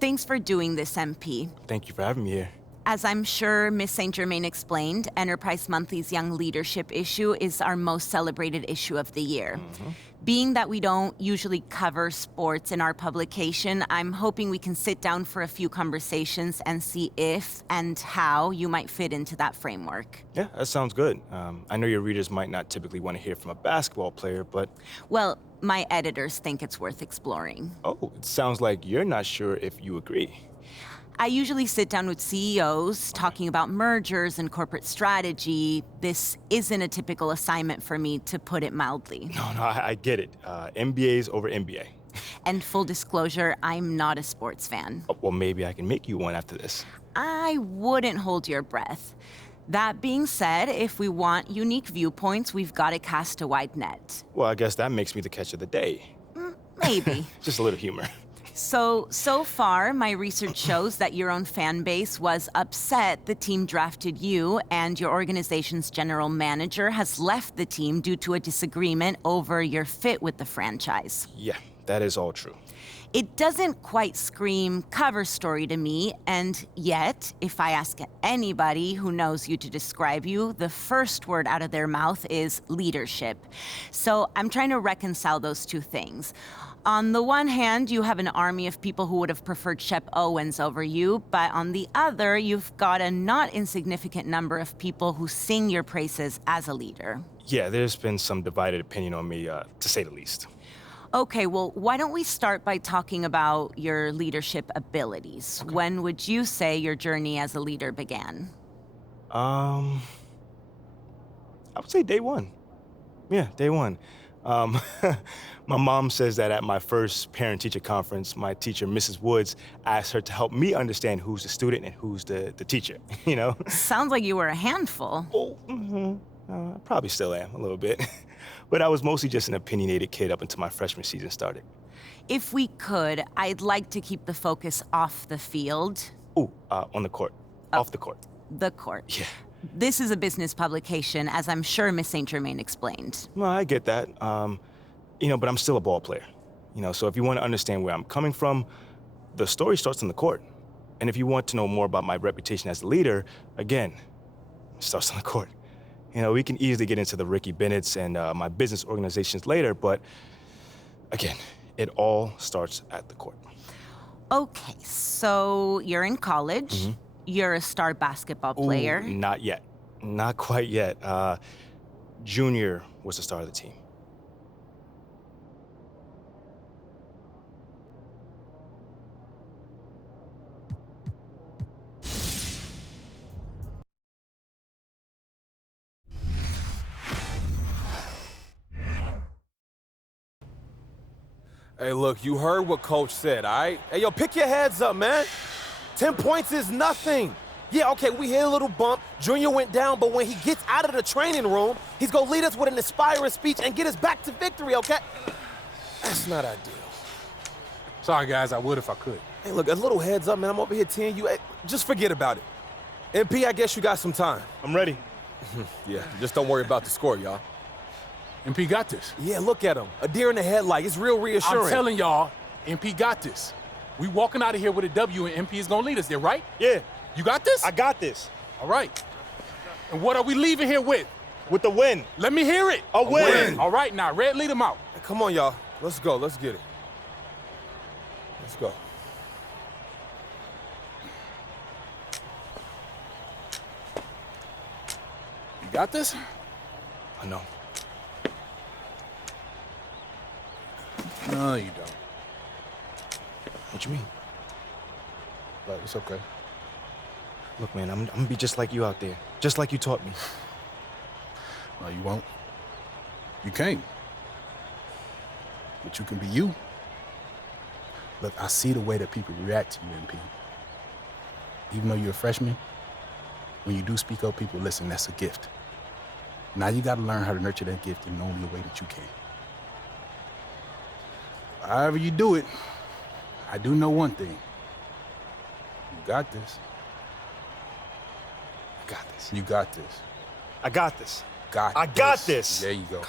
Thanks for doing this, MP. Thank you for having me here. As I'm sure Miss St. Germain explained, Enterprise Monthly's Young Leadership issue is our most celebrated issue of the year. Being that we don't usually cover sports in our publication, I'm hoping we can sit down for a few conversations and see if and how you might fit into that framework. Yeah, that sounds good. I know your readers might not typically want to hear from a basketball player, but... Well, my editors think it's worth exploring. Oh, it sounds like you're not sure if you agree. I usually sit down with CEOs talking about mergers and corporate strategy. This isn't a typical assignment for me, to put it mildly. No, I get it. MBA's over MBA. And full disclosure, I'm not a sports fan. Oh, well, maybe I can make you one after this. I wouldn't hold your breath. That being said, if we want unique viewpoints, we've got to cast a wide net. Well, I guess that makes me the catch of the day. Maybe. Just a little humor. So far, my research shows that your own fan base was upset the team drafted you, and your organization's general manager has left the team due to a disagreement over your fit with the franchise. Yeah, that is all true. It doesn't quite scream cover story to me, and yet, if I ask anybody who knows you to describe you, the first word out of their mouth is leadership. So I'm trying to reconcile those two things. On the one hand, you have an army of people who would have preferred Shep Owens over you, but on the other, you've got a not insignificant number of people who sing your praises as a leader. Yeah, there's been some divided opinion on me, to say the least. Okay, well, why don't we start by talking about your leadership abilities? Okay. When would you say your journey as a leader began? I would say day one. Yeah, day one. My mom says that at my first parent-teacher conference, my teacher, Mrs. Woods, asked her to help me understand who's the student and who's the teacher, you know? Sounds like you were a handful. Oh, I probably still am, a little bit. But I was mostly just an opinionated kid up until my freshman season started. If we could, I'd like to keep the focus off the field. Ooh, on the court. Off the court. The court. Yeah. This is a business publication, as I'm sure Miss St. Germain explained. Well, I get that. But I'm still a ball player. So if you want to understand where I'm coming from, the story starts on the court. And if you want to know more about my reputation as a leader, again, it starts on the court. We can easily get into the Ricky Bennett's and my business organizations later, but again, it all starts at the court. Okay, so you're in college. Mm-hmm. You're a star basketball player. Ooh, not yet. Not quite yet. Junior was the star of the team. Hey, look, you heard what Coach said, all right? Hey, yo, pick your heads up, man. 10 points is nothing. Yeah, okay, we hit a little bump. Junior went down, but when he gets out of the training room, he's gonna lead us with an inspiring speech and get us back to victory, okay? That's not ideal. Sorry, guys, I would if I could. Hey, look, a little heads up, man. I'm over here teeing you. Hey, just forget about it. MP, I guess you got some time. I'm ready. Yeah, just don't worry about the score, y'all. MP got this. Yeah, look at him. A deer in the headlight. It's real reassuring. I'm telling y'all, MP got this. We walking out of here with a W, and MP is gonna lead us there, right? Yeah. You got this? I got this. All right. And what are we leaving here with? With the win. Let me hear it. A win. All right, now, Red, lead them out. Hey, come on, y'all. Let's go. Let's get it. Let's go. You got this? I know. No, you don't. What you mean? But it's okay. Look, man, I'm gonna be just like you out there. Just like you taught me. No, you won't. You can't. But you can be you. Look, I see the way that people react to you, MP. Even though you're a freshman, when you do speak up, people listen. That's a gift. Now you gotta learn how to nurture that gift in only a way that you can. However you do it, I do know one thing. You got this. I got this. You got this. I got this. I got this. There you go.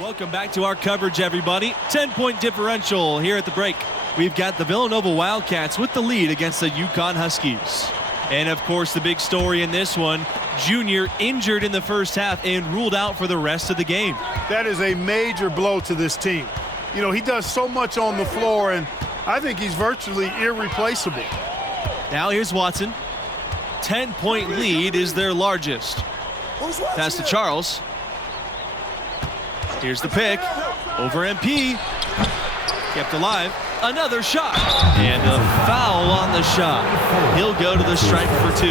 Welcome back to our coverage, everybody. 10-point differential here at the break. We've got the Villanova Wildcats with the lead against the UConn Huskies. And, of course, the big story in this one, Junior injured in the first half and ruled out for the rest of the game. That is a major blow to this team. You know, he does so much on the floor, and I think he's virtually irreplaceable. Now here's Watson. 10-point lead is their largest. Pass to Charles. Here's the pick. Over MP. Kept alive. Another shot. And a foul on the shot. He'll go to the stripe for 2.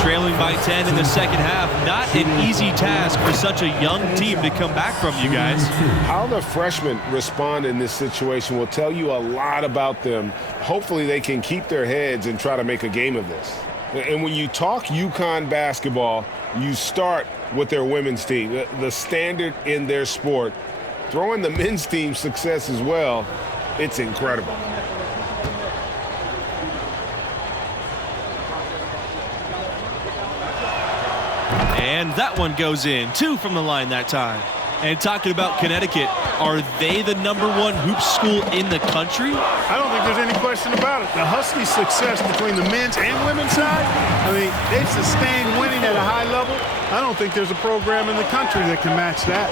Trailing by 10 in the second half. Not an easy task for such a young team to come back from, you guys. How the freshmen respond in this situation will tell you a lot about them. Hopefully they can keep their heads and try to make a game of this. And when you talk UConn basketball, you start with their women's team, the standard in their sport. Throwing the men's team success as well, it's incredible. And that one goes in. 2 from the line that time. And talking about Connecticut, are they the #1 hoop school in the country? I don't think there's any question about it. The Huskies' success between the men's and women's side, I mean, they've sustained winning at a high level. I don't think there's a program in the country that can match that.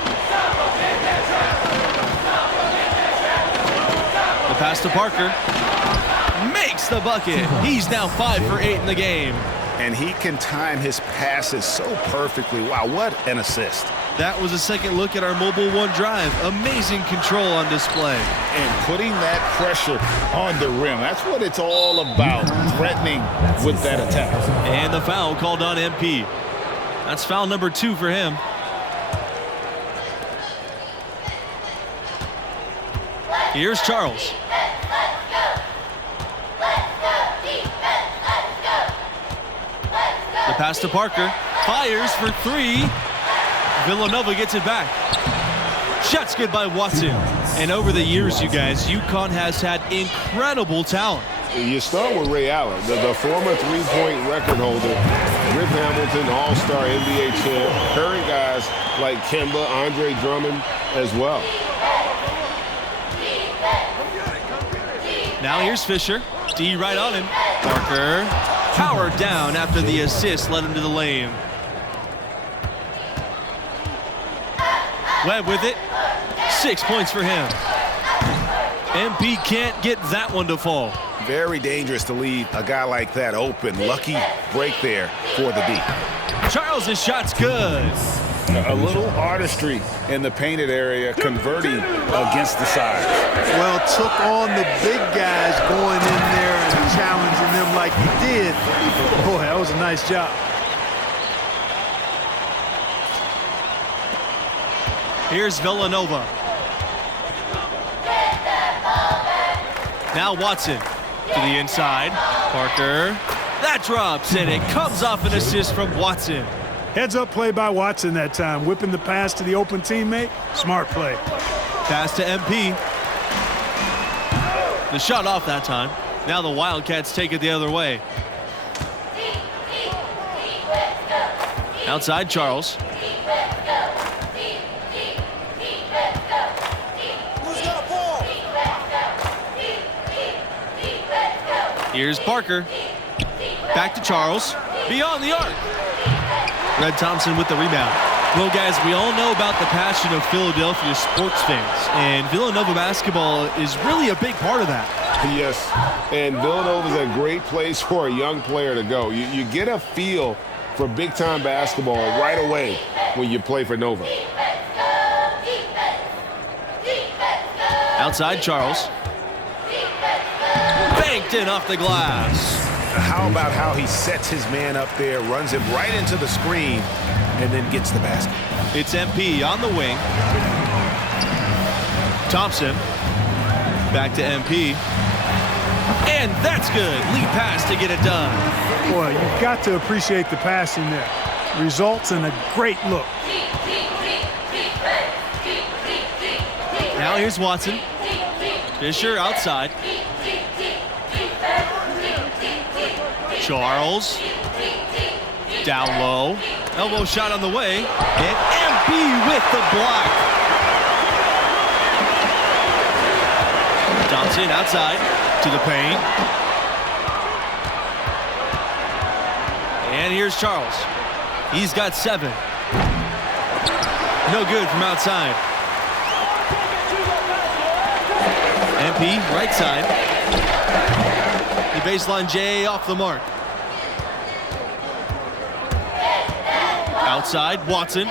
The pass to Parker. Makes the bucket. He's now 5 for 8 in the game. And he can time his passes so perfectly. Wow, what an assist. That was a second look at our Mobile One drive. Amazing control on display. And putting that pressure on the rim. That's what it's all about, threatening with that attack. And the foul called on MP. That's foul number 2 for him. Here's Charles. The pass to Parker. Fires for 3. Villanova gets it back. Shot's good by Watson. And over the years, you guys, UConn has had incredible talent. You start with Ray Allen, the former three-point record holder, Rip Hamilton, all-star NBA champ, current guys like Kemba, Andre Drummond as well. Now here's Fisher. D right on him. Parker powered down after the assist led him to the lane. Webb with it. 6 points for him. MP can't get that one to fall. Very dangerous to leave a guy like that open. Lucky break there for the D. Charles' shot's good. A little artistry in the painted area, converting against the side. Well, took on the big guys going in there and challenging them like he did. Boy, that was a nice job. Here's Villanova. Now Watson to the inside. Parker. That drops, and it comes off an assist from Watson. Heads-up play by Watson that time, whipping the pass to the open teammate. Smart play. Pass to MP. The shot off that time. Now the Wildcats take it the other way. Outside Charles. Here's Parker. Back to Charles. Beyond the arc. Red Thompson with the rebound. Well, guys, we all know about the passion of Philadelphia sports fans, and Villanova basketball is really a big part of that. Yes, and Villanova is a great place for a young player to go. You get a feel for big-time basketball right away when you play for Nova. Outside Charles. Banked in off the glass. How about how he sets his man up there, runs him right into the screen, and then gets the basket. It's MP on the wing. Thompson. Back to MP. And that's good. Lead pass to get it done. Boy, you've got to appreciate the passing there. Results in a great look. Now here's Watson. Fisher outside. Charles. Down low. Elbow shot on the way. And MP with the block. Watson outside to the paint. And here's Charles. He's got 7. No good from outside. MP, right side. The baseline J off the mark. Outside, Watson.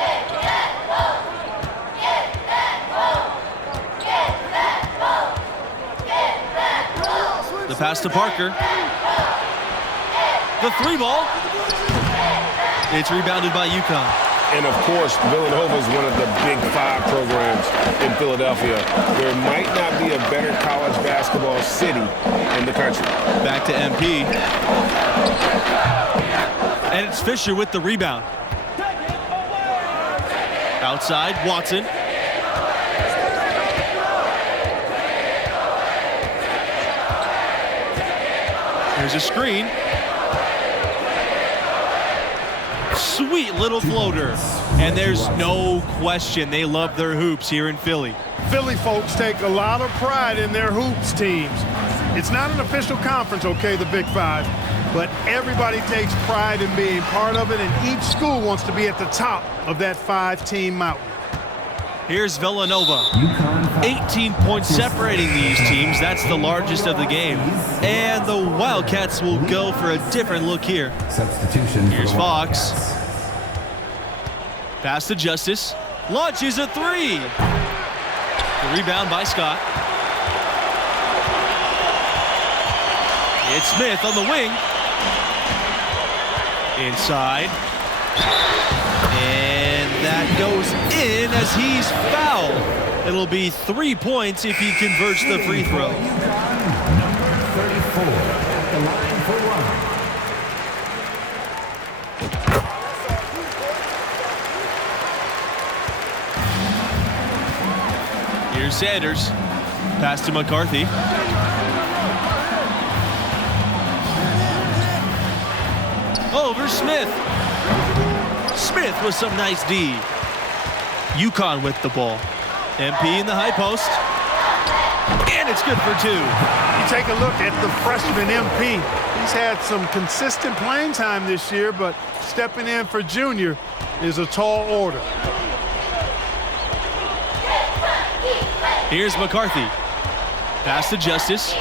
The pass to Parker. The 3 ball. It's rebounded by UConn. And of course, Villanova is one of the Big 5 programs in Philadelphia. There might not be a better college basketball city in the country. Back to MP. And it's Fisher with the rebound. Outside, Watson. Here's a screen. Sweet little floater. And there's no question they love their hoops here in Philly. Philly folks take a lot of pride in their hoops teams. It's not an official conference, okay, the Big 5, but everybody takes pride in being part of it, and each school wants to be at the top of that 5-team mountain. Here's Villanova. 18 points separating these teams. That's the largest of the game. And the Wildcats will go for a different look here. Substitution. Here's Fox. Pass to Justice. Launches a 3. The rebound by Scott. It's Smith on the wing. Inside. And that goes in as he's fouled. It'll be 3 points if he converts the free throw. Number 34, the line for 1. Here's Sanders. Pass to McCarthy. Over Smith. Smith with some nice D. UConn with the ball. MP in the high post. And it's good for 2. You take a look at the freshman MP. He's had some consistent playing time this year, but stepping in for junior is a tall order. Here's McCarthy. Pass to Justice.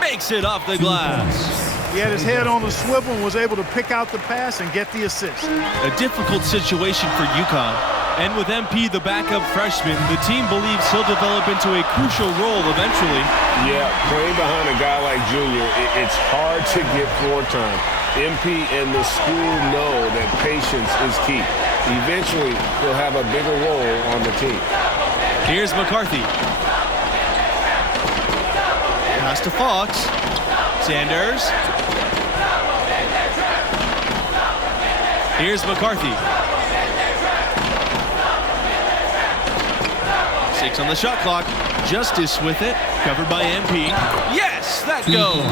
Makes it off the glass. He had his head on the swivel and was able to pick out the pass and get the assist. A difficult situation for UConn. And with MP, the backup freshman, the team believes he'll develop into a crucial role eventually. Yeah, playing behind a guy like Junior, it's hard to get floor time. MP and the school know that patience is key. Eventually, he'll have a bigger role on the team. Here's McCarthy. Pass to Fox. Sanders. Here's McCarthy. 6 on the shot clock. Justice with it. Covered by MP. Yes, that goes.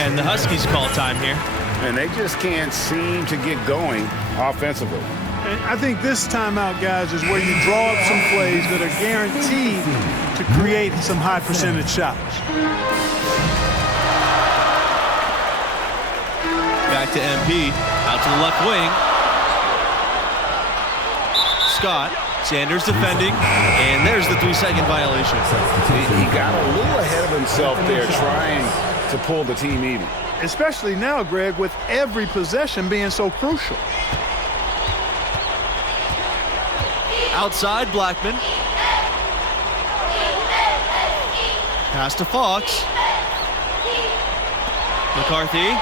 And the Huskies call time here. And they just can't seem to get going offensively. And I think this timeout, guys, is where you draw up some plays that are guaranteed to create some high percentage shots. Back to MP. Out to the left wing. Scott. Sanders defending. And there's the 3-second violation. He got a little ahead of himself there trying to pull the team even. Especially now, Greg, with every possession being so crucial. Outside, Blackman. Pass to Fox. McCarthy.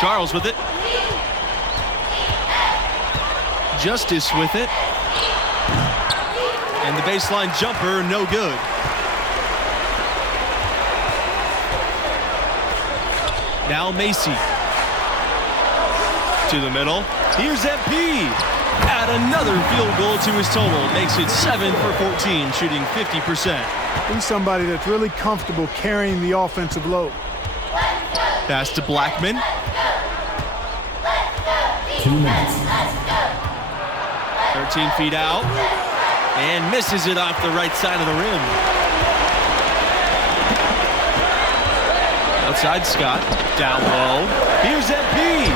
Charles with it. Justice with it. And the baseline jumper, no good. Now Macy. To the middle. Here's MP. Add another field goal to his total. Makes it 7 for 14, shooting 50%. He's somebody that's really comfortable carrying the offensive load. Pass to Blackman. 2 minutes. 13 feet out. And misses it off the right side of the rim. Outside Scott, down low. Here's MP.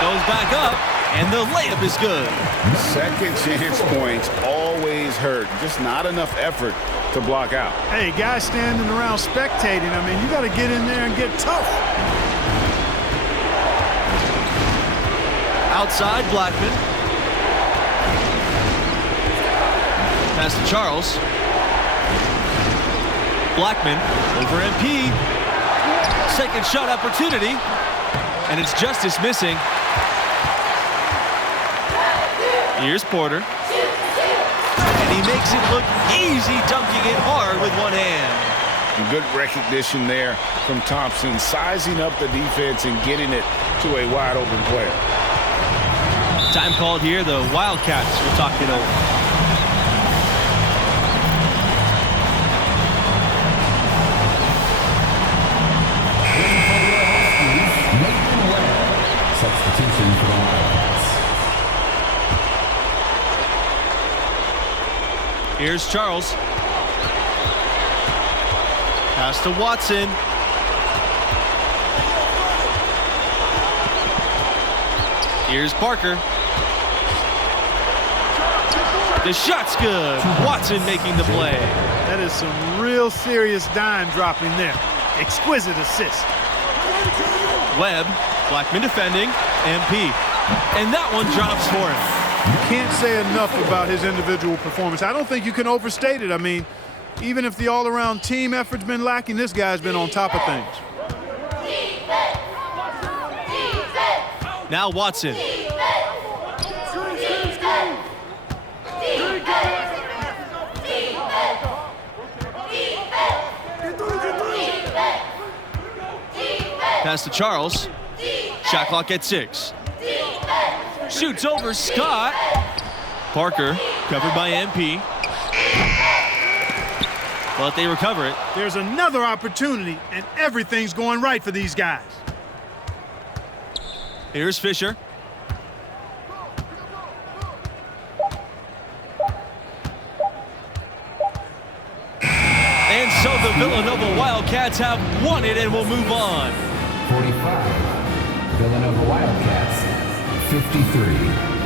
Goes back up, and the layup is good. Second chance points always hurt. Just not enough effort to block out. Hey, guys standing around spectating, I mean, you got to get in there and get tough. Outside Blackman. Pass to Charles. Blackman over MP. Second shot opportunity. And it's Justice missing. Here's Porter. And he makes it look easy, dunking it hard with one hand. Good recognition there from Thompson, sizing up the defense and getting it to a wide open player. Time called here. The Wildcats will talk it over. Substitution for the Wildcats. Here's Charles. Pass to Watson. Here's Parker. The shot's good. Watson making the play. That is some real serious dime dropping there. Exquisite assist. Webb, Blackman defending, MP. And that one drops for him. You can't say enough about his individual performance. I don't think you can overstate it. I mean, even if the all-around team effort's been lacking, this guy's been on top of things. Now Watson. Pass to Charles. Shot clock at 6. Shoots over Scott. Parker covered by MP. But they recover it. There's another opportunity, and everything's going right for these guys. Here's Fisher. And so the Villanova Wildcats have won it and will move on. 45. Villanova Wildcats, 53.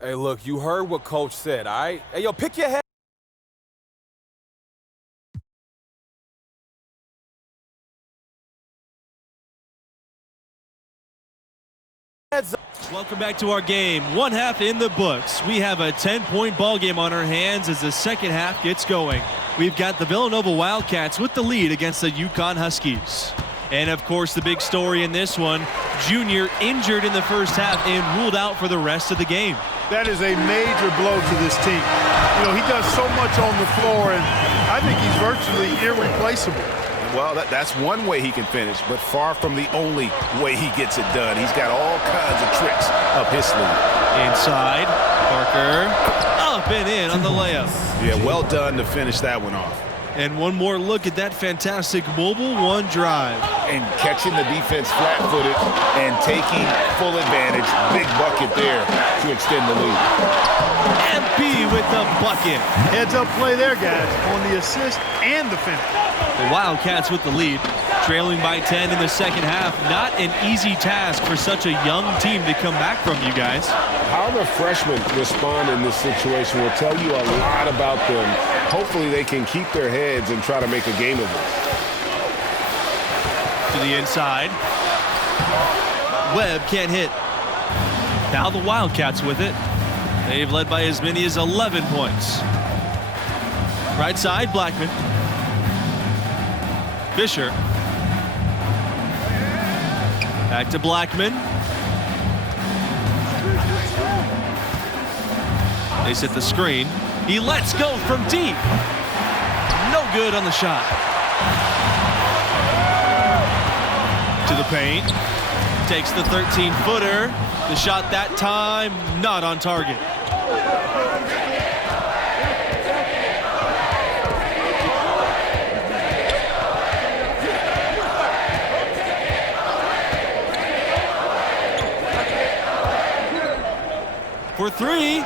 Hey, look, you heard what Coach said, all right? Hey, yo, pick your head. Welcome back to our game. One half in the books. We have a 10-point ball game on our hands as the second half gets going. We've got the Villanova Wildcats with the lead against the UConn Huskies. And of course, the big story in this one, Junior injured in the first half and ruled out for the rest of the game. That is a major blow to this team. You know, he does so much on the floor, and I think he's virtually irreplaceable. Well, that's one way he can finish, but far from the only way he gets it done. He's got all kinds of tricks up his sleeve. Inside, Parker, up and in on the layup. Yeah, well done to finish that one off. And one more look at that fantastic mobile one drive. And catching the defense flat-footed and taking full advantage. Big bucket there to extend the lead. MP with the bucket. Heads-up play there, guys, on the assist and the finish. The Wildcats with the lead, trailing by 10 in the second half. Not an easy task for such a young team to come back from, you guys. How the freshmen respond in this situation will tell you a lot about them. Hopefully they can keep their heads and try to make a game of it. To the inside. Webb can't hit. Now the Wildcats with it. They've led by as many as 11 points. Right side, Blackman. Fisher. Back to Blackman. They set the screen. He lets go from deep. No good on the shot. To the paint. Takes the 13-footer. The shot that time, not on target. for three.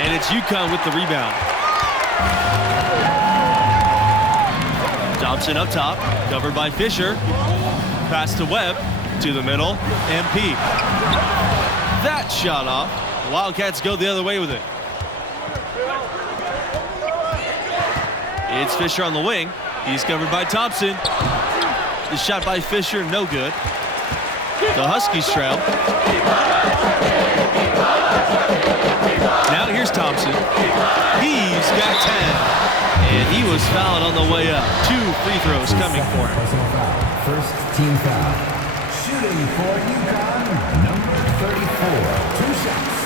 And it's UConn with the rebound. Thompson up top, covered by Fisher. Pass to Webb, to the middle, MP. That shot off. Wildcats go the other way with it. It's Fisher on the wing. He's covered by Thompson. The shot by Fisher, no good. The Huskies trail. Now here's Thompson. He's got 10. And he was fouled on the way up. 2 free throws coming for him. First team foul. Shooting for UConn, number 34. 2 shots.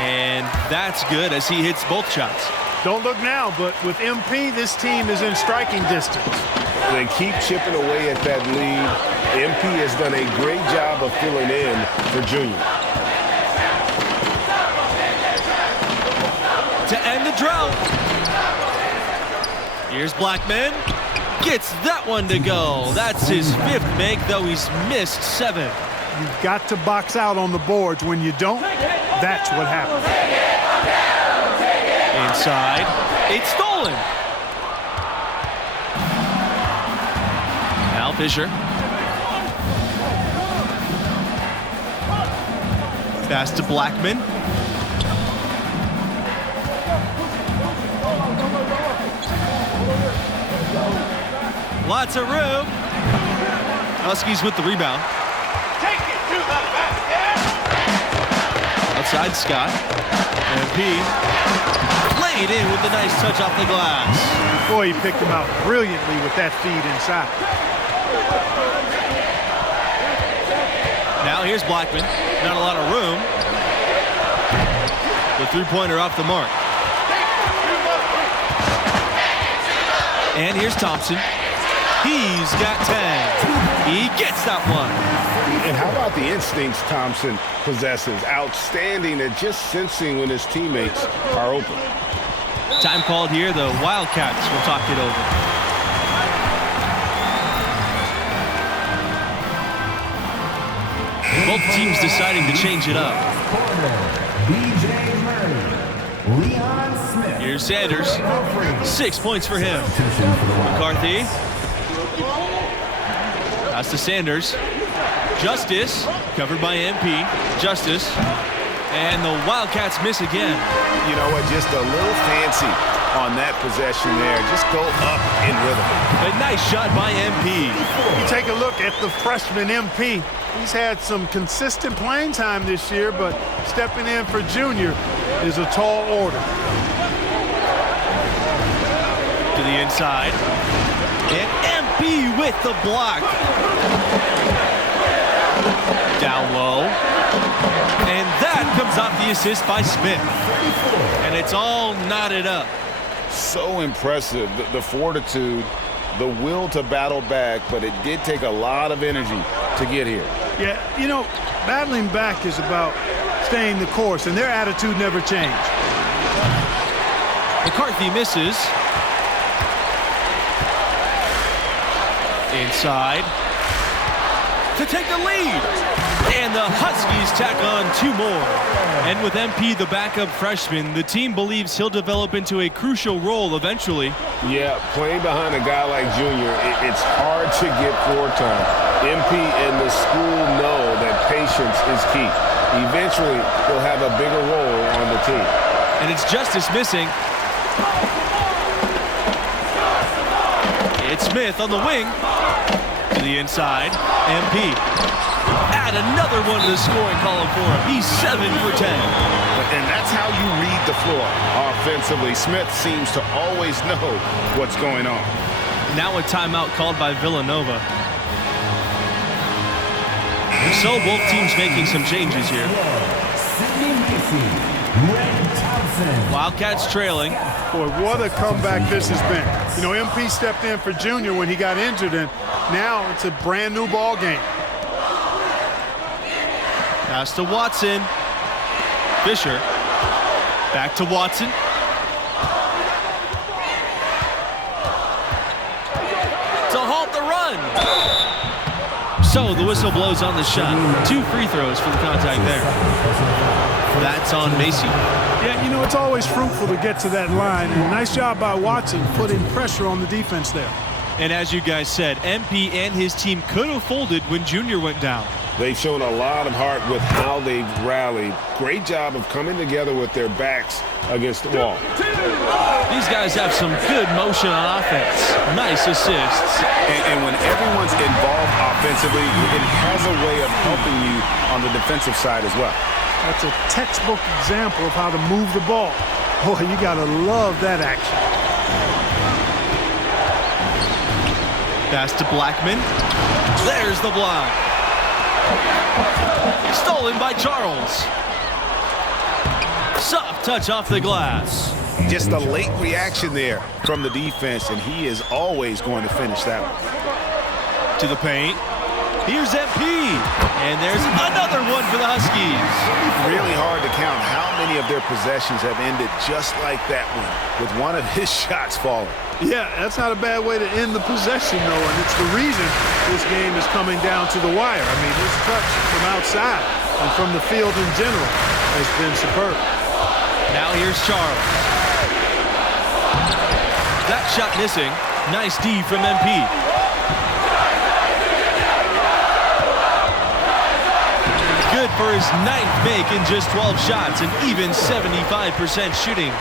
And that's good as he hits both shots. Don't look now, but with MP, this team is in striking distance. They keep chipping away at that lead. MP has done a great job of filling in for Junior. To end the drought. Here's Blackman. Gets that one to go. That's his 5th make, though he's missed 7. You've got to box out on the boards. When you don't, that's what happens. Inside. It's stolen. Now Fisher. Pass to Blackman. Lots of room. Huskies with the rebound. Take it to the basket. Outside Scott. MP. Laid in with a nice touch off the glass. Boy, he picked him out brilliantly with that feed inside. Now here's Blackman. Not a lot of room. The three-pointer off the mark. And here's Thompson. He's got 10. He gets that one. And how about the instincts Thompson possesses? Outstanding at just sensing when his teammates are open. Time called here. The Wildcats will talk it over. Both teams deciding to change it up. Here's Sanders. 6 points for him. McCarthy. Pass to Sanders. Justice. Covered by MP. Justice. And the Wildcats miss again. You know what? Just a little fancy on that possession there. Just go up in rhythm. A nice shot by MP. You take a look at the freshman MP. He's had some consistent playing time this year, but stepping in for Junior is a tall order. To the inside. And MP with the block. Down low. And that comes off the assist by Smith. And it's all knotted up. So impressive, the fortitude, the will to battle back, but it did take a lot of energy to get here. Yeah, you know, battling back is about staying the course, and their attitude never changed. McCarthy misses. Inside. To take the lead. And the Huskies tack on 2 more. And with MP, the backup freshman, the team believes he'll develop into a crucial role eventually. Yeah, playing behind a guy like Junior, it's hard to get floor time. MP and the school know that patience is key. Eventually, he'll have a bigger role on the team. And it's Justice missing. It's Smith on the wing. To the inside. MP. Add another one to the scoring column for him. He's 7 for 10. And that's how you read the floor offensively. Smith seems to always know what's going on. Now a timeout called by Villanova. So both teams making some changes here. Wildcats trailing. Boy, what a comeback this has been. You know, MP stepped in for Junior when he got injured, and now it's a brand new ball game. Pass to Watson. Fisher. Back to Watson. halt the run. So the whistle blows on the shot. 2 free throws for the contact there. That's on Macy. Yeah, you know, it's always fruitful to get to that line. And nice job by Watson putting pressure on the defense there. And as you guys said, MP and his team could have folded when Junior went down. They've shown a lot of heart with how they've rallied. Great job of coming together with their backs against the wall. These guys have some good motion on offense. Nice assists. And when everyone's involved offensively, it has a way of helping you on the defensive side as well. That's a textbook example of how to move the ball. Boy, you got to love that action. Pass to Blackman. There's the block. Stolen by Charles. Soft touch off the glass. Just a late reaction there from the defense, and he is always going to finish that one. To the paint. Here's MP. And there's another one for the Huskies. Really hard to count how many of their possessions have ended just like that one, with one of his shots falling. Yeah, that's not a bad way to end the possession, though, and it's the reason this game is coming down to the wire. I mean, his touch from outside and from the field in general has been superb. Now here's Charles. That shot missing. Nice D from MP. Good for his 9th make in just 12 shots and even 75% shooting.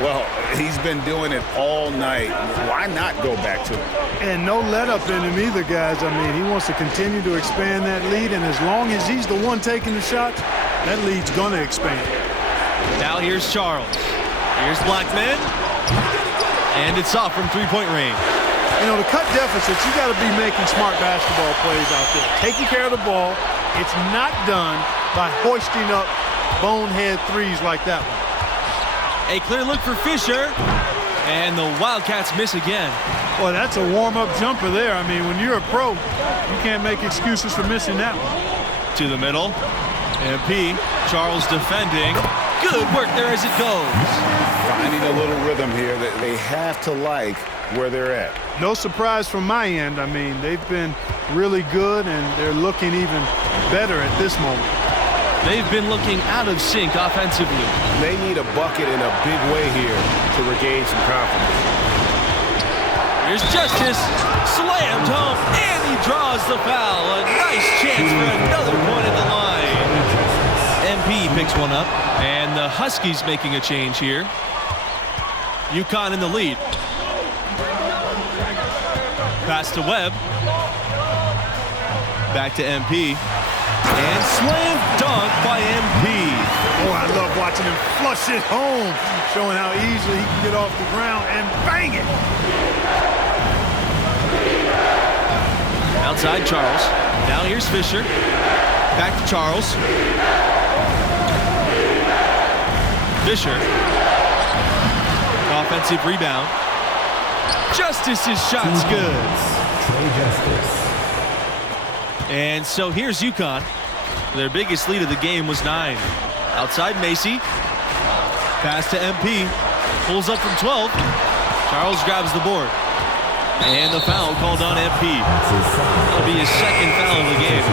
Well, he's been doing it all night. Why not go back to it? And no let up in him either, guys. I mean, he wants to continue to expand that lead, and as long as he's the one taking the shots, that lead's going to expand. Now here's Charles. Here's Blackman. And it's off from three-point range. You know, to cut deficits, you got to be making smart basketball plays out there. Taking care of the ball. It's not done by hoisting up bonehead threes like that one. A clear look for Fisher. And the Wildcats miss again. Boy, that's a warm-up jumper there. I mean, when you're a pro, you can't make excuses for missing that one. To the middle. MP. Charles defending. Good work there as it goes. Finding a little rhythm here that they have to like where they're at. No surprise from my end. I mean, they've been really good, and they're looking even better at this moment. They've been looking out of sync offensively. They need a bucket in a big way here to regain some confidence. Here's Justice. Slammed home, and he draws the foul. A nice chance for another point at the line. MP picks one up, and the Huskies making a change here. UConn in the lead. Pass to Webb. Back to MP. And slam dunk by MP. Oh, I love watching him flush it home, showing how easily he can get off the ground and bang it. Outside Charles. Now here's Fisher. Back to Charles. Fisher. Offensive rebound. Justice's shot's good. And so here's UConn. Their biggest lead of the game was 9. Outside Macy. Pass to MP. Pulls up from 12. Charles grabs the board. And the foul called on MP. That'll be his second foul of the game.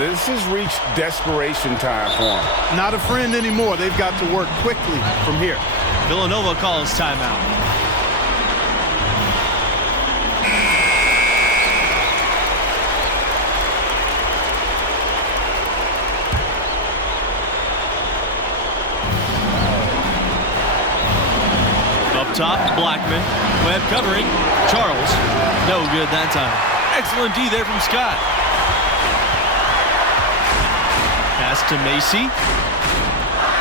This has reached desperation time for them. Not a friend anymore. They've got to work quickly from here. Villanova calls timeout. Up top, Blackman. Webb covering. Charles. No good that time. Excellent D there from Scott. Pass to Macy.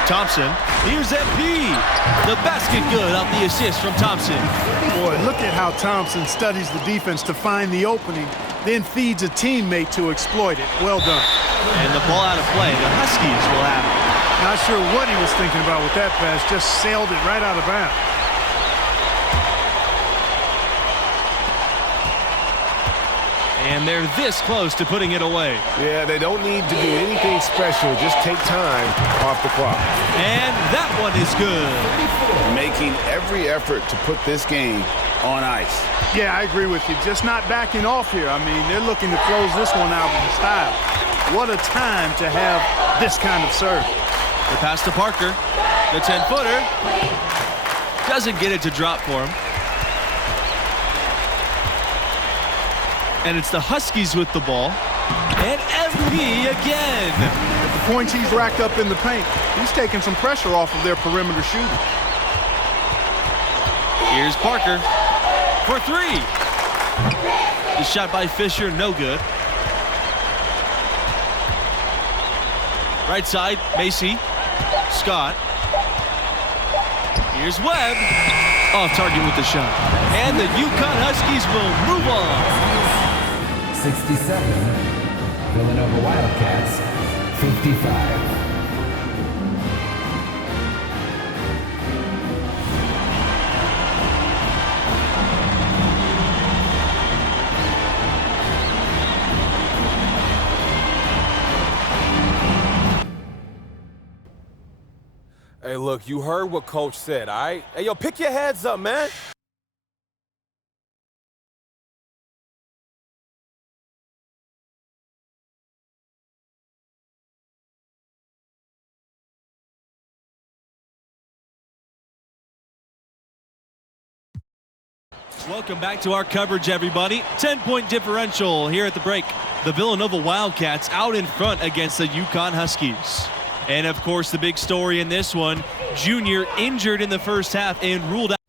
Thompson. Here's MP. The basket good off the assist from Thompson. Boy, look at how Thompson studies the defense to find the opening, then feeds a teammate to exploit it. Well done. And the ball out of play. The Huskies will have it. Not sure what he was thinking about with that pass. Just sailed it right out of bounds. And they're this close to putting it away. Yeah, they don't need to do anything special. Just take time off the clock. And that one is good. Making every effort to put this game on ice. Yeah, I agree with you. Just not backing off here. I mean, they're looking to close this one out in style. What a time to have this kind of serve. The pass to Parker. The 10-footer. Doesn't get it to drop for him. And it's the Huskies with the ball. And MP again. With the points he's racked up in the paint, he's taking some pressure off of their perimeter shooting. Here's Parker for three. The shot by Fisher, no good. Right side, Macy, Scott. Here's Webb. Off target with the shot. And the UConn Huskies will move on. 67, Villanova Wildcats, 55. Hey, look, you heard what Coach said, all right? Hey, yo, pick your heads up, man. Welcome back to our coverage, everybody. 10-point differential here at the break. The Villanova Wildcats out in front against the UConn Huskies. And, of course, the big story in this one, Junior injured in the first half and ruled out.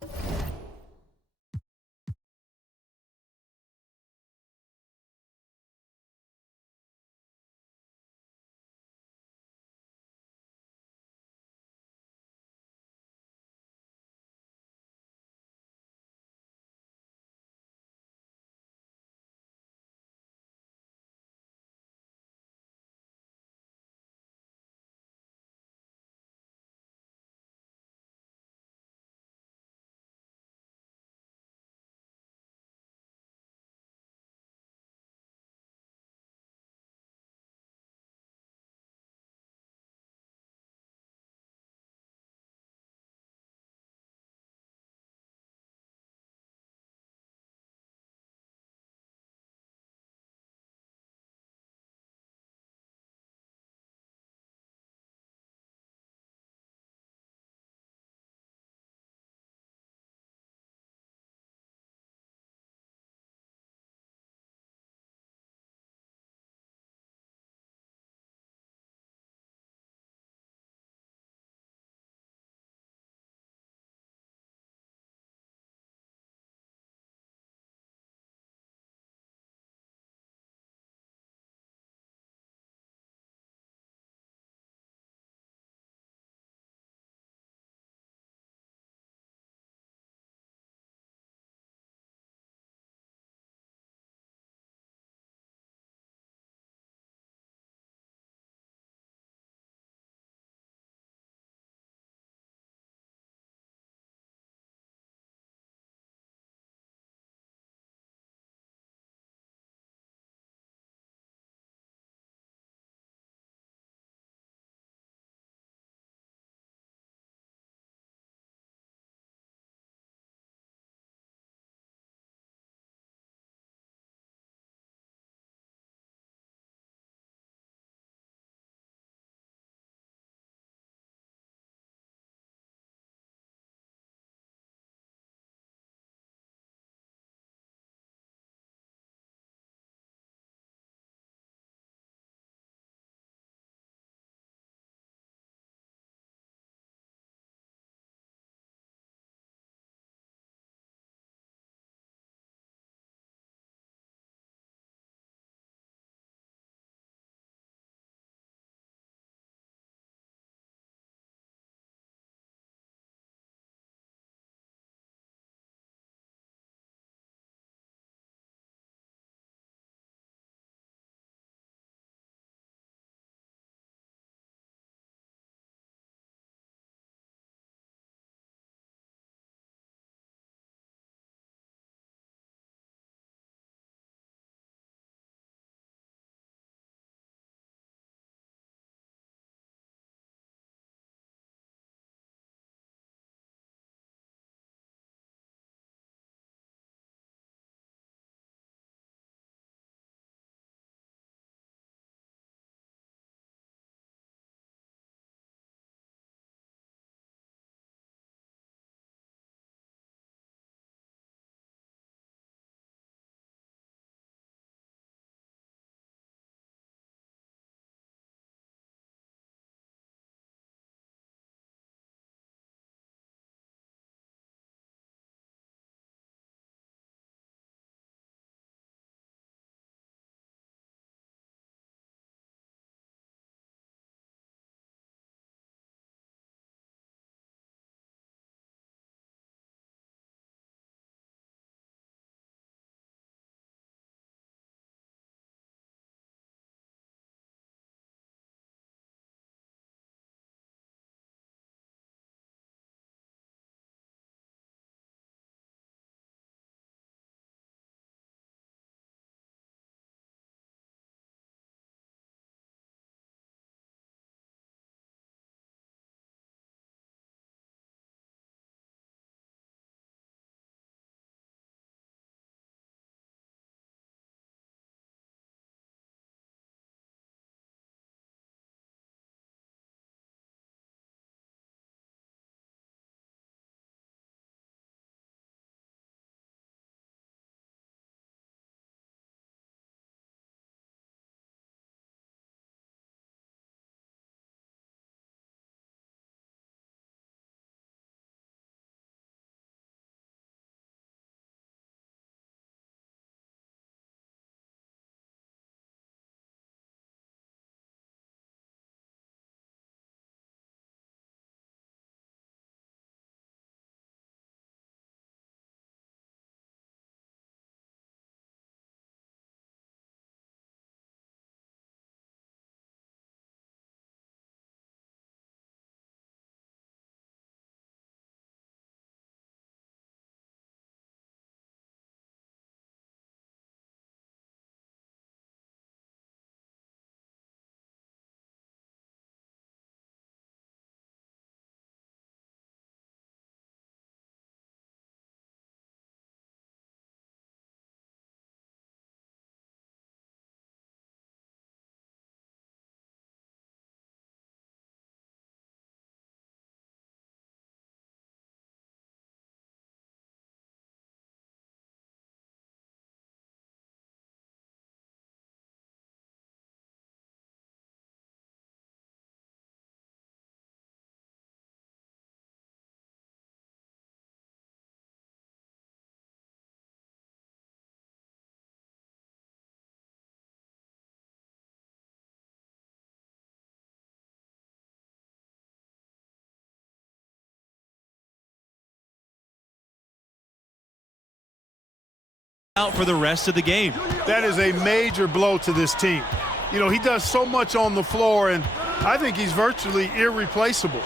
out for the rest of the game. That is a major blow to this team. You know, he does so much on the floor, and I think he's virtually irreplaceable.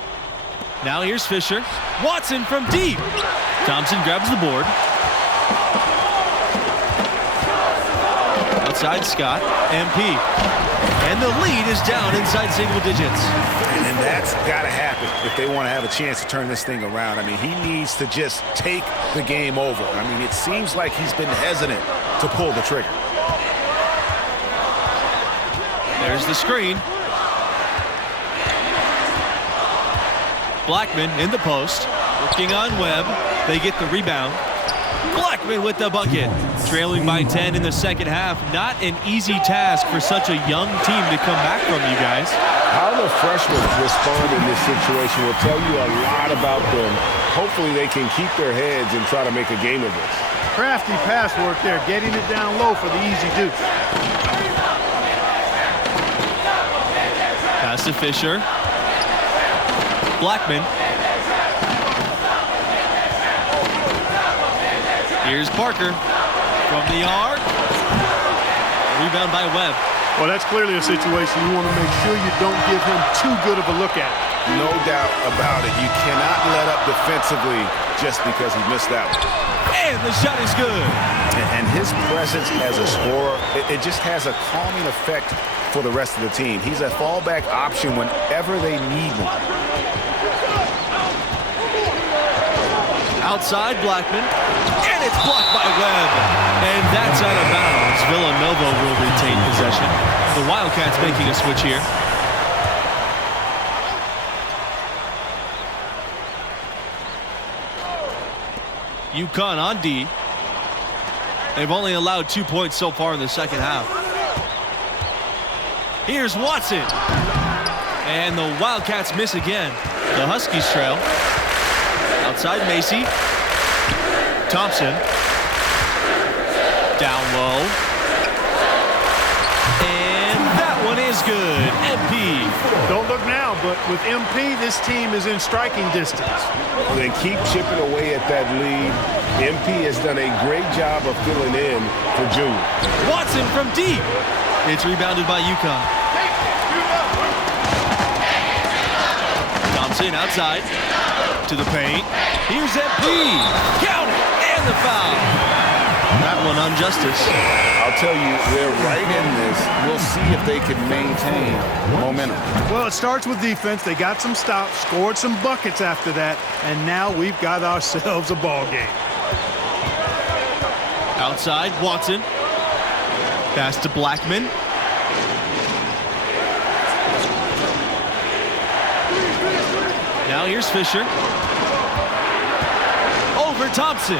Now here's Fisher. Watson from deep. Thompson grabs the board. Outside Scott. MP. And the lead is down inside single digits. And that's got to happen if they want to have a chance to turn this thing around. I mean, he needs to just take the game over. I mean, it seems like he's been hesitant to pull the trigger. There's the screen. Blackman in the post. Working on Webb. They get the rebound. Blackman with the bucket. Trailing by 10 in the second half. Not an easy task for such a young team to come back from, you guys. How the freshmen respond in this situation will tell you a lot about them. Hopefully they can keep their heads and try to make a game of this. Crafty pass work there, getting it down low for the easy deuce. Pass to Fisher. Blackman. Here's Parker from the arc. Rebound by Webb. Well, that's clearly a situation you want to make sure you don't give him too good of a look at. No doubt about it. You cannot let up defensively just because he missed that one. And the shot is good. And his presence as a scorer, it just has a calming effect for the rest of the team. He's a fallback option whenever they need one. Outside Blackman. And it's blocked by Webb. And that's out of bounds. Villanova will retain possession. The Wildcats making a switch here. UConn on D. They've only allowed 2 points so far in the second half. Here's Watson. And the Wildcats miss again. The Huskies trail. Outside Macy. Thompson. Down low. And that one is good. MP. Don't look now, but with MP, this team is in striking distance. They keep chipping away at that lead. MP has done a great job of filling in for Junior. Watson from deep. It's rebounded by UConn. Thompson outside to the paint. Here's MP. Count it. And the foul. That one on Justice. I'll tell you, they're right in this. We'll see if they can maintain momentum. Well, it starts with defense. They got some stops, scored some buckets after that, and now we've got ourselves a ball game. Outside, Watson. Pass to Blackman. Now here's Fisher. Over Thompson.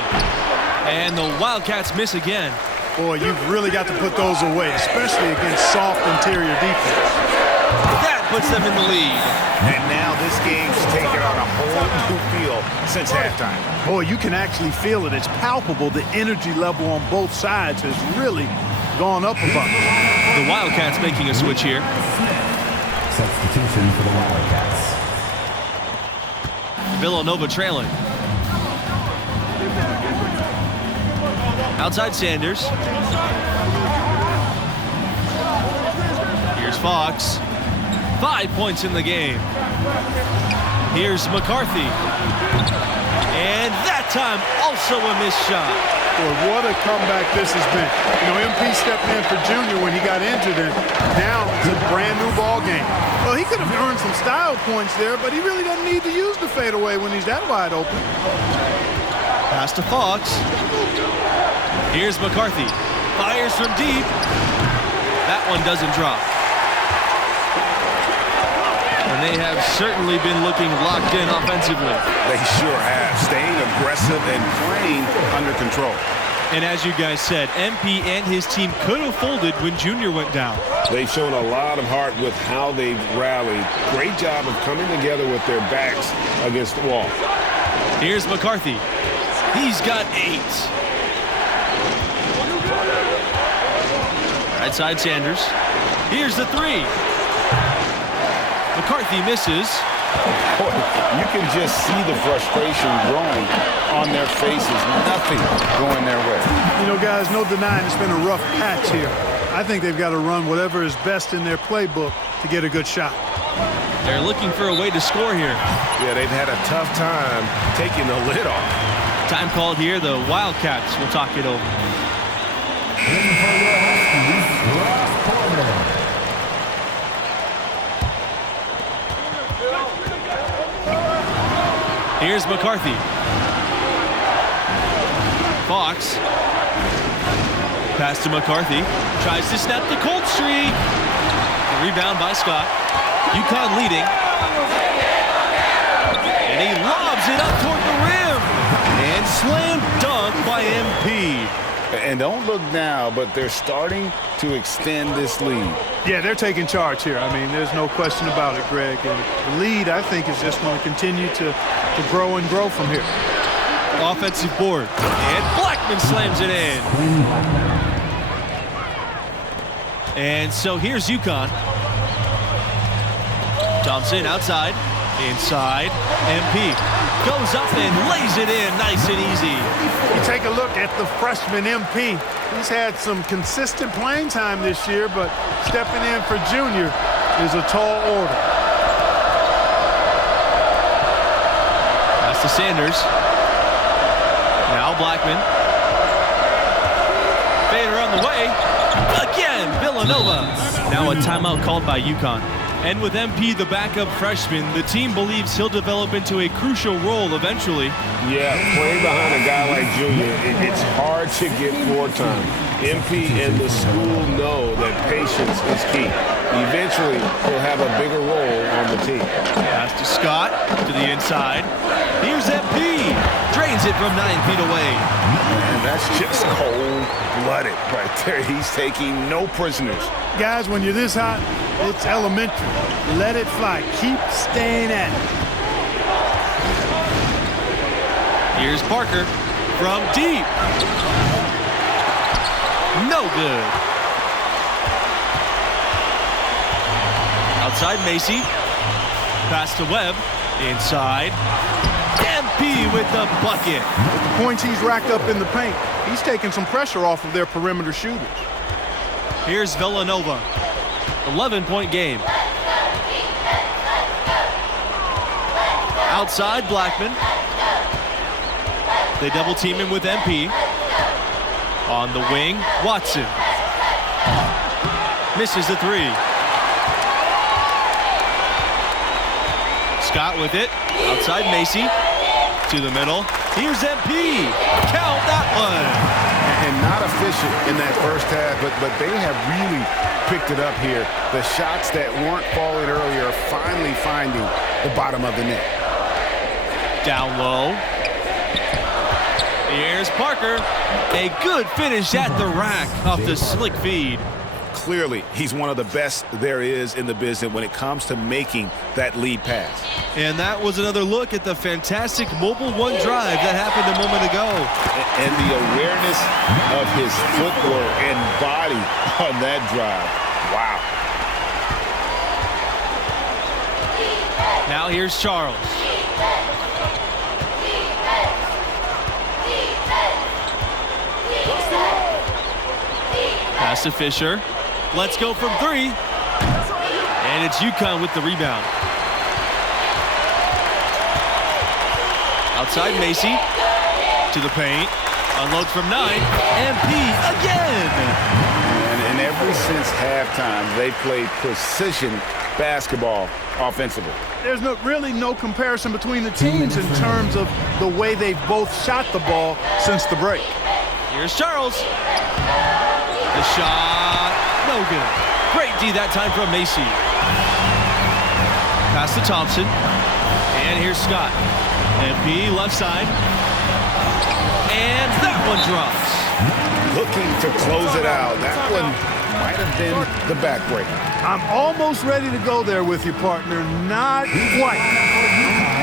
And the Wildcats miss again. Boy, you've really got to put those away, especially against soft interior defense. That puts them in the lead. And now this game's taken on a whole new feel since halftime. Boy, you can actually feel it. It's palpable. The energy level on both sides has really gone up a bucket. The Wildcats making a switch here. Substitution for the Wildcats. Villanova trailing. Outside Sanders. Here's Fox. 5 points in the game. Here's McCarthy. And that time also a missed shot. Boy, what a comeback this has been. You know, MP stepped in for Junior when he got injured, and now it's a brand new ball game. Well, he could have earned some style points there, but he really doesn't need to use the fadeaway when he's that wide open. Pass to Fox. Here's McCarthy. Fires from deep. That one doesn't drop. And they have certainly been looking locked in offensively. They sure have. Staying aggressive and playing under control. And as you guys said, MP and his team could have folded when Junior went down. They've shown a lot of heart with how they've rallied. Great job of coming together with their backs against the wall. Here's McCarthy. He's got 8. Right side Sanders. Here's the 3. McCarthy misses. Boy, you can just see the frustration growing on their faces. nothing going their way. You know, guys, no denying it's been a rough patch here. I think they've got to run whatever is best in their playbook to get a good shot. They're looking for a way to score here. Yeah, they've had a tough time taking the lid off. Time called here. The Wildcats will talk it over. Here's McCarthy. Fox. Pass to McCarthy. Tries to snap the cold streak. The rebound by Scott. UConn leading. And he lobs it up toward the rim. And slam dunk by MP. And don't look now, but they're starting to extend this lead. Yeah, they're taking charge here. I mean, there's no question about it, Greg. And the lead, I think, is just going to continue to grow and grow from here. Offensive board. And Blackman slams it in. And so here's UConn. Thompson outside. Inside. MP goes up and lays it in nice and easy. You take a look at the freshman MP. He's had some consistent playing time this year, but stepping in for junior is a tall order. That's to Sanders. Now Blackman. Fader on the way. Again, Villanova. Now a timeout called by UConn. And with MP, the backup freshman, the team believes he'll develop into a crucial role eventually. Yeah, playing behind a guy like Junior, it's hard to get floor time. MP and the school know that patience is key. Eventually, he'll have a bigger role on the team. Pass to Scott, to the inside. Here's MP. Drains it from 9 feet away. And that's just cold-blooded right there. He's taking no prisoners. Guys, when you're this hot, it's elementary. Let it fly. Keep staying at it. Here's Parker from deep. No good. Outside Macy. Pass to Webb. Inside. MP with the bucket. With the points he's racked up in the paint, he's taking some pressure off of their perimeter shooters. Here's Villanova. 11-point game. Outside Blackman. They double team him with MP. On the wing, Watson. Misses the three. Scott with it. Outside Macy. To the middle. Here's MP. Count that one. And not efficient in that first half, but they have really picked it up here. The shots that weren't falling earlier are finally finding the bottom of the net. Down low. Here's Parker. A good finish at the rack off the slick feed. Clearly, he's one of the best there is in the business when it comes to making that lead pass. And that was another look at the fantastic mobile one drive that happened a moment ago. And the awareness of his footwork and body on that drive. Wow. Now here's Charles. Pass to Fisher. Let's go from three. And it's UConn with the rebound. Outside Macy. To the paint. Unload from 9. MP again. And ever since halftime, they played precision basketball offensively. There's really no comparison between the teams in terms of the way they've both shot the ball since the break. Here's Charles. The shot, no good. Great D that time from Macy. Pass to Thompson. And here's Scott. MP left side. And that one drops. Looking to close it out. That one might have been the backbreaker. I'm almost ready to go there with you, partner. Not quite.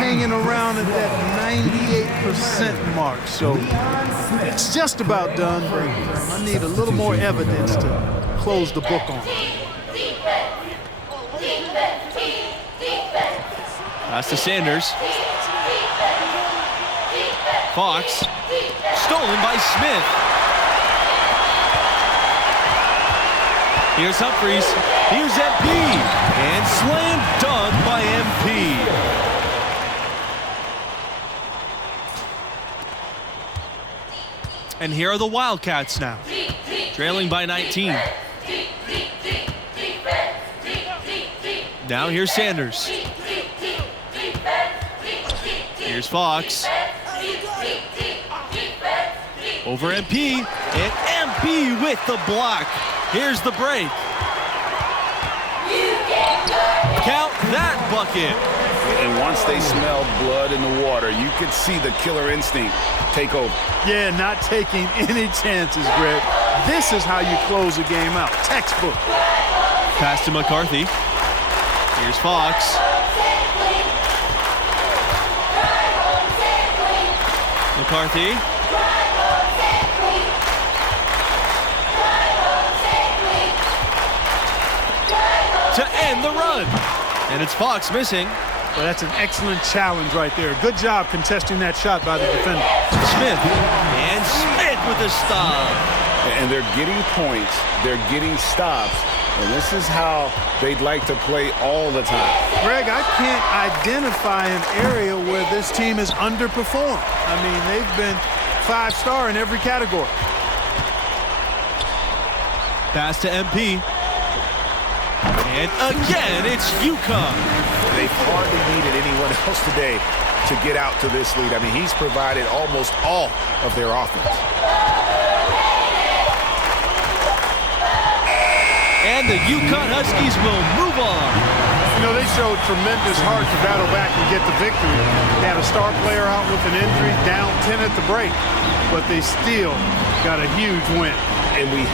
Hanging around at that 98% mark. So it's just about done. I need a little more evidence to close the book on. Pass to Sanders. Fox Stolen by Smith. Here's Humphries. Here's MP. And slam dunk by MP. And here are the Wildcats now, trailing by 19. Now here's Sanders. Here's Fox. Over MP, and MP with the block. Here's the break. Count that bucket. And once they smelled blood in the water, you could see the killer instinct take over. Yeah, not taking any chances, Greg. This is how you close a game out. Textbook. Pass to McCarthy. Here's Fox. McCarthy. To end the run. And it's Fox missing. Well, that's an excellent challenge right there. Good job contesting that shot by the defender. Smith. And Smith with a stop. And they're getting points. They're getting stops. And this is how they'd like to play all the time. Greg, I can't identify an area where this team has underperformed. I mean, they've been 5-star in every category. Pass to MP. And again, it's UConn. They've hardly needed anyone else today to get out to this lead. I mean, he's provided almost all of their offense. And the UConn Huskies will move on. You know, they showed tremendous heart to battle back and get the victory. They had a star player out with an injury, down 10 at the break, but they still got a huge win. And we